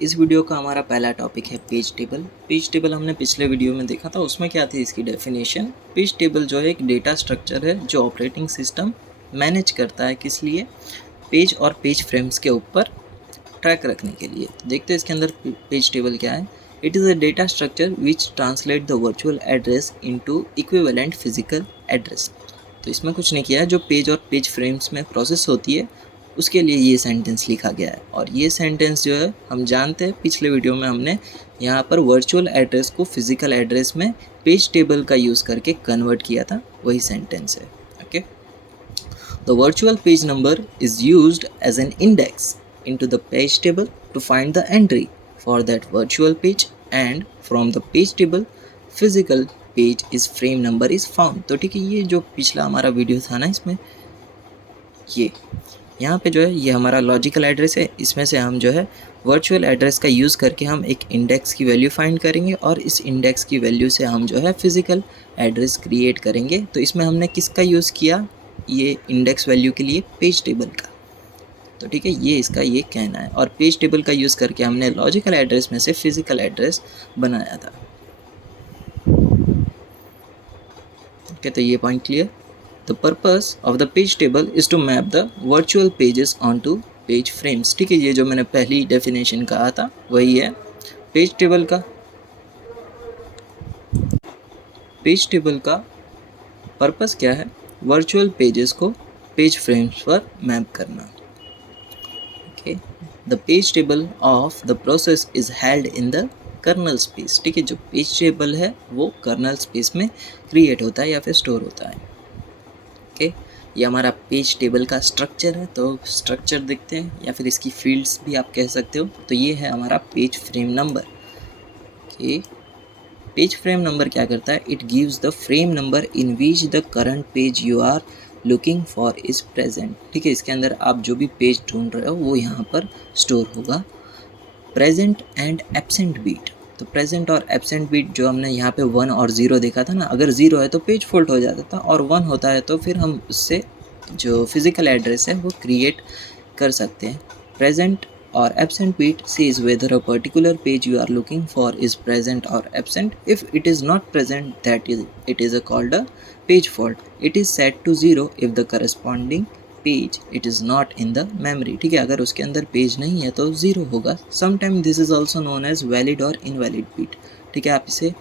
इस वीडियो का हमारा पहला टॉपिक है पेज टेबल। पेज टेबल हमने पिछले वीडियो में देखा था, उसमें क्या थी इसकी डेफिनेशन। पेज टेबल जो है एक डेटा स्ट्रक्चर है जो ऑपरेटिंग सिस्टम मैनेज करता है, किस लिए, पेज और पेज फ्रेम्स के ऊपर ट्रैक रखने के लिए। देखते हैं इसके अंदर पेज टेबल क्या है। It is a data structure which translate the virtual address into equivalent physical address. तो इसमें कुछ नहीं किया है, जो पेज और पेज फ्रेम्स में प्रोसेस होती है उसके लिए ये सेंटेंस लिखा गया है। और ये सेंटेंस जो है हम जानते हैं, पिछले वीडियो में हमने यहाँ पर वर्चुअल एड्रेस को फिजिकल एड्रेस में पेज टेबल का यूज़ करके कन्वर्ट किया था, वही सेंटेंस है। Okay, the virtual page number is used as an index into the page table to find the entry for that virtual page, and from the page table physical page is frame number is found। तो ठीक है, ये जो पिछला हमारा video था ना, इसमें ये यहाँ पे जो है ये हमारा लॉजिकल एड्रेस है। इसमें से हम जो है वर्चुअल एड्रेस का यूज़ करके हम एक इंडेक्स की वैल्यू फाइंड करेंगे और इस इंडेक्स की वैल्यू से हम जो है फिजिकल एड्रेस क्रिएट करेंगे। तो इसमें हमने किसका यूज़ किया, ये इंडेक्स वैल्यू के लिए पेज टेबल का। तो ठीक है, ये इसका ये कहना है। और पेज टेबल का यूज़ करके हमने लॉजिकल एड्रेस में से फिजिकल एड्रेस बनाया था। ओके, तो ये point clear. The purpose of the page table is to map the virtual pages on to page frames. ठीक है, ये जो मैंने पहली डेफिनेशन कहा था वही है पेज टेबल का। पेज टेबल का पर्पस क्या है, वर्चुअल पेजेस को पेज फ्रेम्स पर मैप करना। Okay, the page table of the process is held in the kernel space. ठीक है, जो पेज टेबल है वो कर्नल स्पेस में क्रिएट होता है या फिर स्टोर होता है। ओके, ये हमारा पेज टेबल का स्ट्रक्चर है। तो स्ट्रक्चर देखते हैं, या फिर इसकी फील्ड्स भी आप कह सकते हो। तो ये है हमारा page frame number. Okay, page frame number क्या करता है, it gives the frame number in which the current page you are looking for is present. ठीक है, इसके अंदर आप जो भी पेज ढूंढ रहे हो वो यहाँ पर स्टोर होगा। प्रेजेंट एंड एब्सेंट बीट, तो प्रेजेंट और एब्सेंट बीट जो हमने यहाँ पे 1 और 0 देखा था ना, अगर 0 है तो पेज फॉल्ट हो जाता था, और 1 होता है तो फिर हम उससे जो फिजिकल एड्रेस है वो क्रिएट कर सकते हैं। Present or absent bit says whether a particular page you are looking for is present or absent. If it is not present, it is called a page fault. It is set to 0 if the corresponding page it is not in the memory। ठीक है, अगर उसके अंदर page नहीं है तो 0 होगा। Sometimes this is also known as valid or invalid bit। ठीक है, आप इसे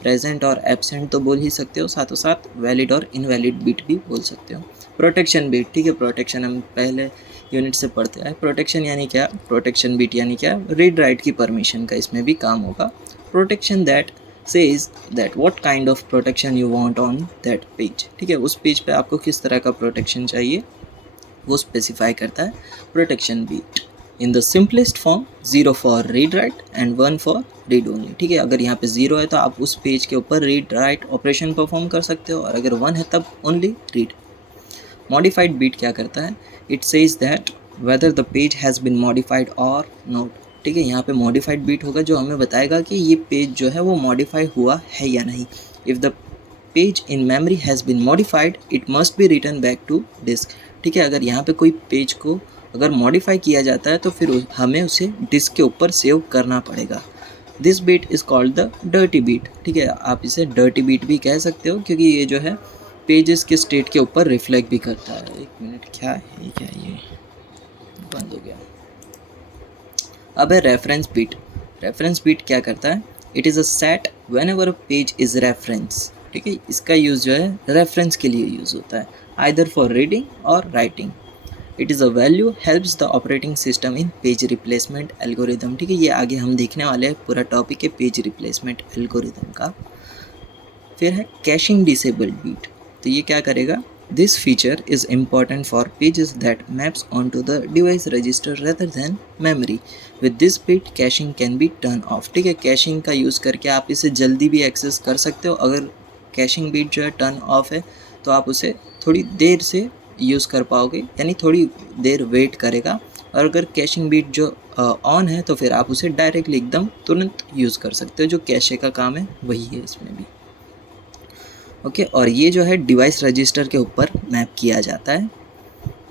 प्रेजेंट और एब्सेंट तो बोल ही सकते हो, साथों साथ वैलिड और इनवैलिड बिट भी बोल सकते हो। प्रोटेक्शन बिट, ठीक है, प्रोटेक्शन हम पहले यूनिट से पढ़ते हैं। प्रोटेक्शन यानी क्या, प्रोटेक्शन बिट यानी क्या, रीड राइट की परमिशन का इसमें भी काम होगा। Protection that says that what kind of protection you want on that page. ठीक है, उस पेज पे आपको किस तरह का प्रोटेक्शन चाहिए वो स्पेसिफाई करता है protection bit. In the simplest form 0 for read write and 1 for read only. ठीक है, अगर यहाँ पे 0 है तो आप उस पेज के ऊपर रीड राइट ऑपरेशन परफॉर्म कर सकते हो, और अगर 1 है तब ओनली रीड। मॉडिफाइड बीट क्या करता है, it says that whether the page has been modified और नॉट। ठीक है, यहाँ पे मॉडिफाइड बीट होगा जो हमें बताएगा कि ये पेज जो है वो मॉडिफाई हुआ है या नहीं। If the page in memory has been modified it must be return back to disk. ठीक है, अगर यहाँ पे कोई पेज को अगर मॉडिफाई किया जाता है तो फिर हमें उसे डिस्क के ऊपर सेव करना पड़ेगा। This bit is called the dirty bit. ठीक है, आप इसे डर्टी बीट भी कह सकते हो, क्योंकि ये जो है पेजेस के स्टेट के ऊपर रिफ्लेक्ट भी करता है। एक मिनट, क्या है क्या, ये बंद हो गया। अब है रेफरेंस बीट। रेफरेंस बीट क्या करता है, it is a set when ever page is reference. ठीक है, इसका यूज़ जो है रेफरेंस के लिए यूज़ होता है, आइदर फॉर रीडिंग और writing. It is a value helps the operating system in page replacement algorithm. ठीक है, ये आगे हम देखने वाले हैं, पूरा टॉपिक है पेज रिप्लेसमेंट एल्गोरिदम का। फिर है कैशिंग डिसेबल्ड बीट। तो ये क्या करेगा, this feature is important for pages that maps on to the device register rather than memory. With this bit caching can be turn off. ठीक है, कैशिंग का यूज़ करके आप इसे जल्दी भी एक्सेस कर सकते हो। अगर कैशिंग बिट जो है टर्न ऑफ है तो आप उसे थोड़ी देर से यूज़ कर पाओगे, यानी थोड़ी देर वेट करेगा। और अगर कैशिंग बिट जो ऑन है तो फिर आप उसे डायरेक्टली एकदम तुरंत यूज़ कर सकते हो। जो कैशे का काम है वही है इसमें भी। ओके, और ये जो है डिवाइस रजिस्टर के ऊपर मैप किया जाता है।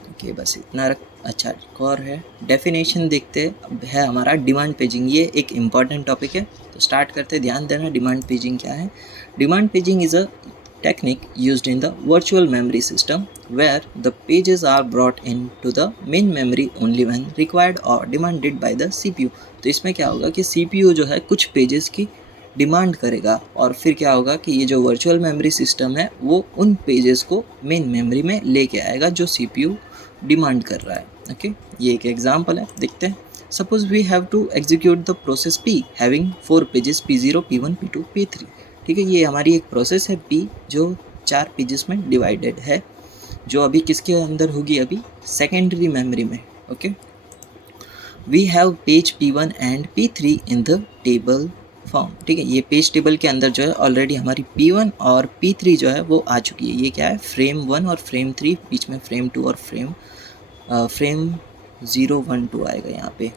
ओके, बस इतना अच्छा, एक और है डेफिनेशन देखते है हमारा डिमांड पेजिंग। ये एक इम्पॉर्टेंट टॉपिक है, तो स्टार्ट करते, ध्यान देना डिमांड पेजिंग क्या है। Demand paging is a technique used in the virtual memory system where the pages are brought into the main memory only when required or demanded by the CPU। तो इसमें क्या होगा कि CPU जो है कुछ पेजेस की डिमांड करेगा और फिर क्या होगा कि ये जो वर्चुअल मेमोरी सिस्टम है वो उन पेजेस को मेन मेमोरी में लेके आएगा जो CPU डिमांड कर रहा है। ओके, ये एक एग्जांपल है, देखते हैं। Suppose we have to execute the process P having 4 pages P0 P1 P2 P3। ठीक है, ये हमारी एक प्रोसेस है P जो 4 पेजेस में डिवाइडेड है, जो अभी किसके अंदर होगी, अभी सेकेंडरी मेमोरी में। Okay, we have page P1 and P3 in the table form. ठीक है, ये पेज टेबल के अंदर जो है ऑलरेडी हमारी P1 और P3 जो है वो आ चुकी है। ये क्या है, फ्रेम 1 और फ्रेम 3, बीच में फ्रेम 2 और फ्रेम 0 1 2 आएगा यहाँ पे।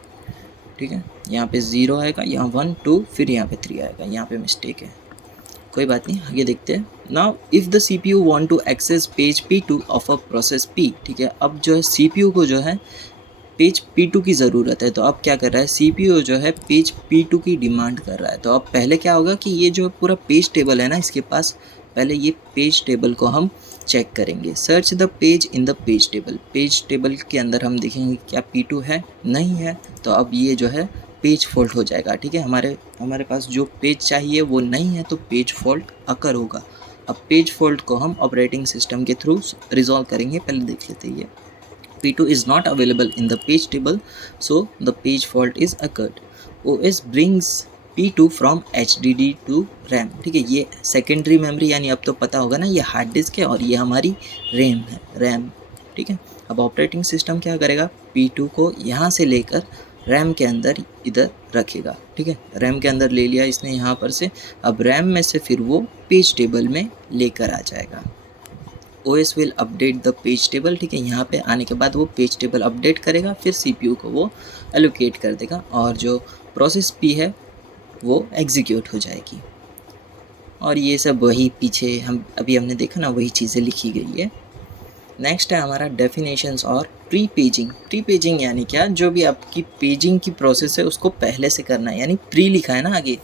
ठीक है, यहाँ पे 0 आएगा, यहाँ 1 2, फिर यहाँ पे 3 आएगा, यहाँ पे मिस्टेक है, कोई बात नहीं, आगे देखते हैं। Now if the CPU want to access page P2 of a process P। ठीक है, अब जो है CPU को जो है पेज P2 की ज़रूरत है, तो अब क्या कर रहा है, CPU जो है पेज P2 की डिमांड कर रहा है। तो अब पहले क्या होगा कि ये जो पूरा पेज टेबल है ना इसके पास, पहले ये पेज टेबल को हम चेक करेंगे। Search the page in the page table. Page table के अंदर हम देखेंगे क्या P2 है, नहीं है, तो अब ये जो है पेज फॉल्ट हो जाएगा। ठीक है, हमारे पास जो पेज चाहिए वो नहीं है, तो पेज फॉल्ट अकर होगा। अब पेज फॉल्ट को हम ऑपरेटिंग सिस्टम के थ्रू रिजॉल्व करेंगे, पहले देख लेते हैं। ये P2 is not available in the page table, so the page fault is occurred. OS brings P2 from HDD to RAM। ठीक है, ये सेकेंडरी मेमोरी, यानी अब तो पता होगा ना, ये हार्ड डिस्क है और ये हमारी रैम है, रैम। ठीक है, अब ऑपरेटिंग सिस्टम क्या करेगा, P2 को यहाँ से लेकर रैम के अंदर इधर रखेगा। ठीक है, रैम के अंदर ले लिया इसने यहाँ पर से, अब रैम में से फिर वो पेज टेबल में लेकर आ जाएगा। OS will update the page table. ठीक है, यहाँ पे आने के बाद वो पेज टेबल अपडेट करेगा, फिर CPU को वो एलोकेट कर देगा और जो प्रोसेस P है वो एग्जीक्यूट हो जाएगी। और ये सब वही पीछे हमने देखा ना, वही चीज़ें लिखी गई है। नेक्स्ट है हमारा डेफिनेशंस और प्री पेजिंग। प्री पेजिंग यानी क्या, जो भी आपकी पेजिंग की प्रोसेस है उसको पहले से करना है, यानी प्री लिखा है ना आगे,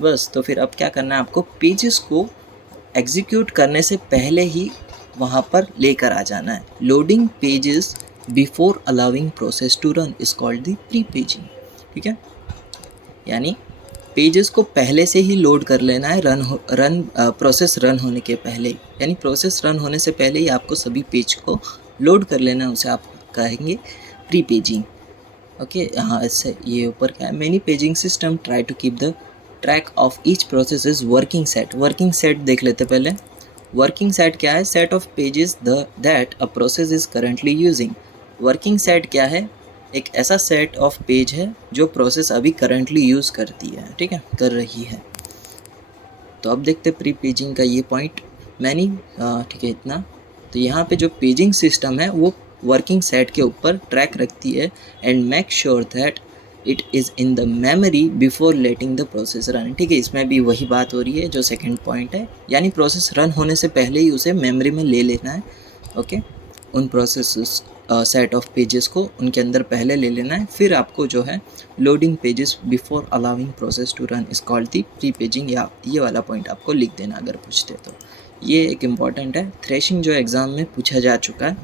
बस। तो फिर अब क्या करना है, आपको पेजेस को एग्जीक्यूट करने से पहले ही वहाँ पर लेकर आ जाना है। Loading pages before allowing process to run is called the pre paging. ठीक है, यानी पेजेस को पहले से ही लोड कर लेना है, प्रोसेस रन होने के पहले, यानी प्रोसेस रन होने से पहले ही आपको सभी पेज को लोड कर लेना है, उसे आप कहेंगे प्री पेजिंग। ओके, हाँ, इससे ये ऊपर क्या है, many paging system try to keep the track of each process is working set. Working set देख लेते पहले। वर्किंग सेट क्या है, set of pages that a process is currently using. Working set क्या है, एक ऐसा सेट ऑफ पेज है जो प्रोसेस अभी करेंटली यूज़ करती है। ठीक है, कर रही है। तो अब देखते प्री पेजिंग का ये पॉइंट मैनी। ठीक है, इतना। तो यहाँ पे जो पेजिंग सिस्टम है वो वर्किंग सेट के ऊपर ट्रैक रखती है and make sure that it is in the memory before letting the process run. ठीक है, इसमें भी वही बात हो रही है जो सेकंड पॉइंट है, यानी प्रोसेस रन होने से पहले ही उसे मेमोरी में ले लेना है। ओके, उन प्रोसेस सेट ऑफ पेजेस को उनके अंदर पहले ले लेना है, फिर आपको जो है loading pages before allowing process to run is called the pre paging. या ये वाला पॉइंट आपको लिख देना अगर पूछते तो। ये एक इम्पॉर्टेंट है। थ्रेशिंग जो एग्ज़ाम में पूछा जा चुका है,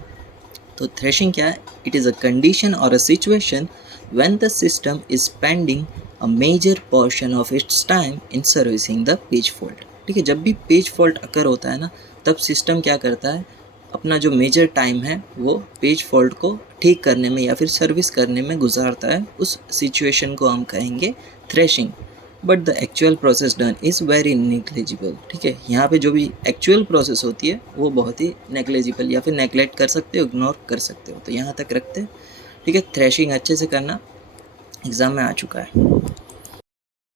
तो थ्रेशिंग क्या है, इट इज़ अ कंडीशन और a situation when the system is spending a major portion of its time in servicing the page fault। ठीक है, जब भी पेज फॉल्ट अकर होता है ना, तब सिस्टम क्या करता है, अपना जो मेजर टाइम है वो पेज फॉल्ट को ठीक करने में या फिर सर्विस करने में गुजारता है। उस सिचुएशन को हम कहेंगे threshing. But the actual process done is very negligible. ठीक है, यहाँ पे जो भी एक्चुअल प्रोसेस होती है वो बहुत ही नेग्लिजिबल, या फिर नेगलेक्ट कर सकते हो, इग्नोर कर सकते हो। तो यहाँ तक रखते हैं। ठीक है, थ्रेशिंग अच्छे से करना, एग्ज़ाम में आ चुका है।